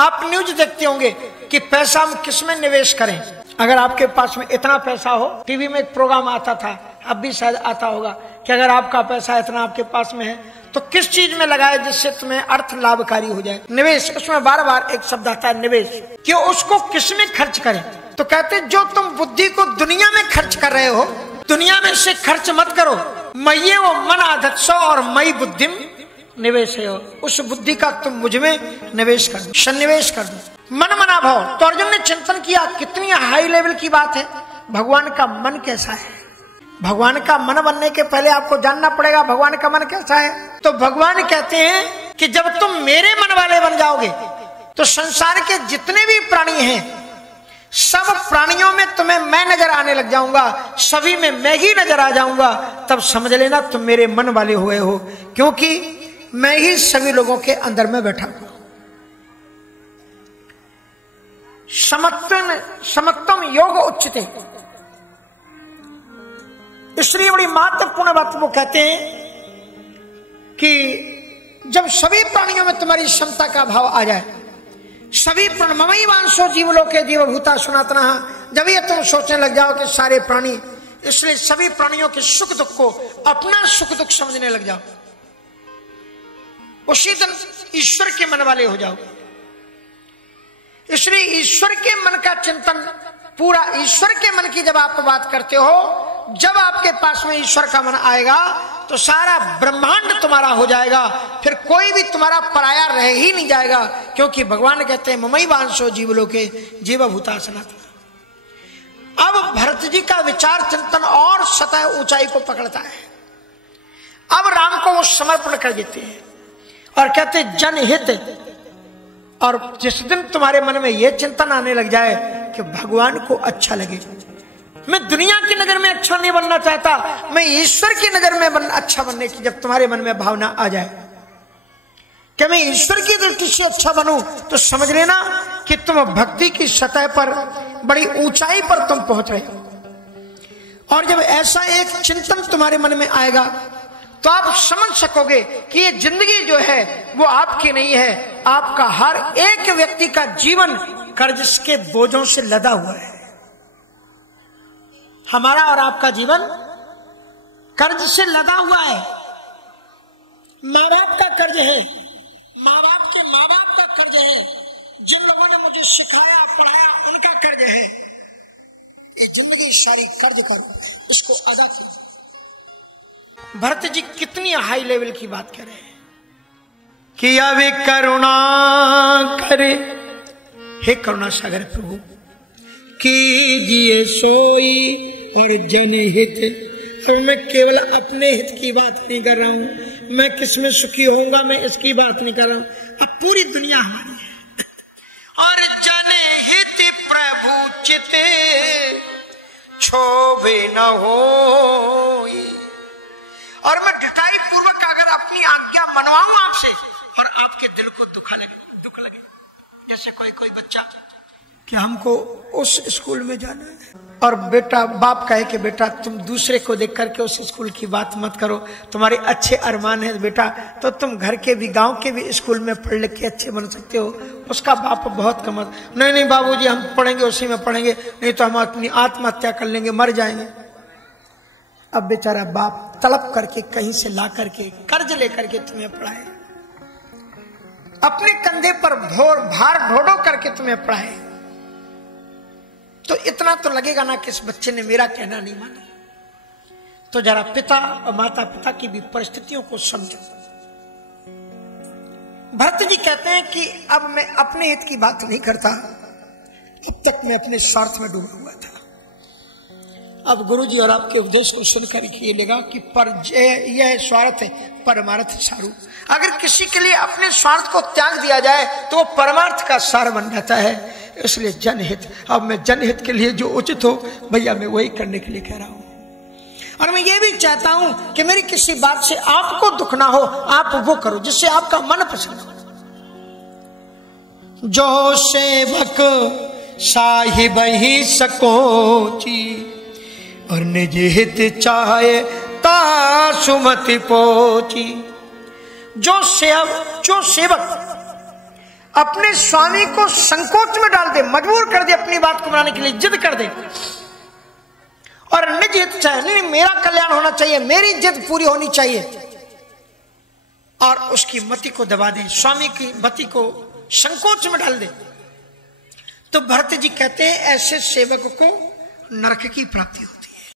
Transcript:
आप न्यूज देखते होंगे कि पैसा हम किस में निवेश करें। अगर आपके पास में इतना पैसा हो, टीवी में एक प्रोग्राम आता था, अब भी शायद आता होगा, कि अगर आपका पैसा इतना आपके पास में है तो किस चीज में लगाए जिससे तुम्हें अर्थ लाभकारी हो जाए। निवेश, उसमें बार बार एक शब्द आता है निवेश, कि उसको किस में खर्च करें। तो कहते जो तुम बुद्धि को दुनिया में खर्च कर रहे हो, दुनिया में से खर्च मत करो। मय्ये वो मन आदत्सो और मई बुद्धिम निवेश है, उस बुद्धि का तुम मुझ में निवेश कर दो, सन्निवेश कर दो। मन मना भाव। तो अर्जुन ने चिंतन किया, कितनी हाई लेवल की बात है। भगवान का मन कैसा है? भगवान का मन बनने के पहले आपको जानना पड़ेगा भगवान का मन कैसा है। तो भगवान कहते हैं कि जब तुम मेरे मन वाले बन जाओगे तो संसार के जितने भी प्राणी हैं, सब प्राणियों में तुम्हें मैं नजर आने लग जाऊंगा, सभी में मैं ही नजर आ जाऊंगा। तब समझ लेना तुम मेरे मन वाले हुए हो, क्योंकि मैं ही सभी लोगों के अंदर में बैठा हूं। समत्वम योग उच्चते, इसलिए बड़ी महत्वपूर्ण बात वो कहते हैं कि जब सभी प्राणियों में तुम्हारी क्षमता का भाव आ जाए, सभी प्रणमयी वांशो जीवलोके जीवभूता सनातना, जब ये तुम सोचने लग जाओ कि सारे प्राणी, इसलिए सभी प्राणियों के सुख दुख को अपना सुख दुख समझने लग जाओ, उसी दिन ईश्वर के मन वाले हो जाओ। इसलिए ईश्वर के मन का चिंतन, पूरा ईश्वर के मन की जब आप बात करते हो, जब आपके पास में ईश्वर का मन आएगा तो सारा ब्रह्मांड तुम्हारा हो जाएगा, फिर कोई भी तुम्हारा पराया रह ही नहीं जाएगा, क्योंकि भगवान कहते हैं ममई वांशो जीवलोके जीवभूता सनातन। अब भरत जी का विचार चिंतन और सतह ऊंचाई को पकड़ता है। अब राम को वो समर्पण कर देते हैं और कहते जनहित। और जिस दिन तुम्हारे मन में यह चिंतन आने लग जाए कि भगवान को अच्छा लगे, मैं दुनिया की नजर में अच्छा नहीं बनना चाहता, मैं ईश्वर की नजर में अच्छा बनने की जब तुम्हारे मन में भावना आ जाए कि मैं ईश्वर की दृष्टि से अच्छा बनूं, तो समझ लेना कि तुम भक्ति की सतह पर, बड़ी ऊंचाई पर तुम पहुंच रहे हो। और जब ऐसा एक चिंतन तुम्हारे मन में आएगा तो आप समझ सकोगे कि ये जिंदगी जो है वो आपकी नहीं है, आपका हर एक व्यक्ति का जीवन कर्ज के बोझों से लदा हुआ है। हमारा और आपका जीवन कर्ज से लदा हुआ है। माँ बाप का कर्ज है, माँ बाप के माँ बाप का कर्ज है, जिन लोगों ने मुझे सिखाया पढ़ाया उनका कर्ज है। ये जिंदगी सारी कर्ज कर, इसको अदा कीजिए। भरत जी कितनी हाई लेवल की बात कर रहे हैं कि अभी करुणा करे, हे करुणा सागर प्रभु, कीजिए सोई और जनहित। और मैं केवल अपने हित की बात नहीं कर रहा हूं, मैं किसमें सुखी होऊंगा मैं इसकी बात नहीं कर रहा हूं। अब पूरी दुनिया हमारी है। और जनहित प्रभु चिते क्षोभे न होई। और मैं ढटाई पूर्वक अगर अपनी आज्ञा मनवाऊं आपसे और आपके दिल को दुख लगे, जैसे कोई बच्चा कि हमको उस स्कूल में जाना है, और बेटा बाप कहे कि बेटा तुम दूसरे को देख करके उस स्कूल की बात मत करो, तुम्हारे अच्छे अरमान है बेटा, तो तुम घर के भी गांव के भी स्कूल में पढ़ लिख के अच्छे बन सकते हो। उसका बाप बहुत कम, नहीं बाबूजी हम पढ़ेंगे उसी में पढ़ेंगे, नहीं तो हम अपनी आत्महत्या कर लेंगे, मर जाएंगे। अब बेचारा बाप तड़प करके कहीं से ला करके कर्ज लेकर के तुम्हें पढ़ाए, अपने कंधे पर भार ढोढो करके तुम्हें पढ़ाए, तो इतना तो लगेगा ना कि इस बच्चे ने मेरा कहना नहीं माना। तो जरा पिता और माता पिता की भी परिस्थितियों को समझो। भरत जी कहते हैं कि अब मैं अपने हित की बात नहीं करता, अब तक मैं अपने स्वार्थ में डूबा हुआ था। अब गुरुजी और आपके उपदेश को सुनकर ये लगा कि पर यह स्वार्थ है परमार्थ सारू। अगर किसी के लिए अपने स्वार्थ को त्याग दिया जाए तो वो परमार्थ का सार बन जाता है। इसलिए जनहित, अब मैं जनहित के लिए जो उचित हो भैया मैं वही करने के लिए कह रहा हूं। और मैं ये भी चाहता हूं कि मेरी किसी बात से आपको दुख ना हो, आप वो करो जिससे आपका मन पसंद हो। जो सेवक साहिब ही सकोची और निज हित चाहे ता सुमति पोची। जो सेवक अपने स्वामी को संकोच में डाल दे, मजबूर कर दे अपनी बात को बनाने के लिए, जिद कर दे और निज हित चाहे, नहीं मेरा कल्याण होना चाहिए, मेरी जिद पूरी होनी चाहिए, और उसकी मति को दबा दे, स्वामी की मति को संकोच में डाल दे। तो भरत जी कहते हैं ऐसे सेवक को नरक की प्राप्ति हो।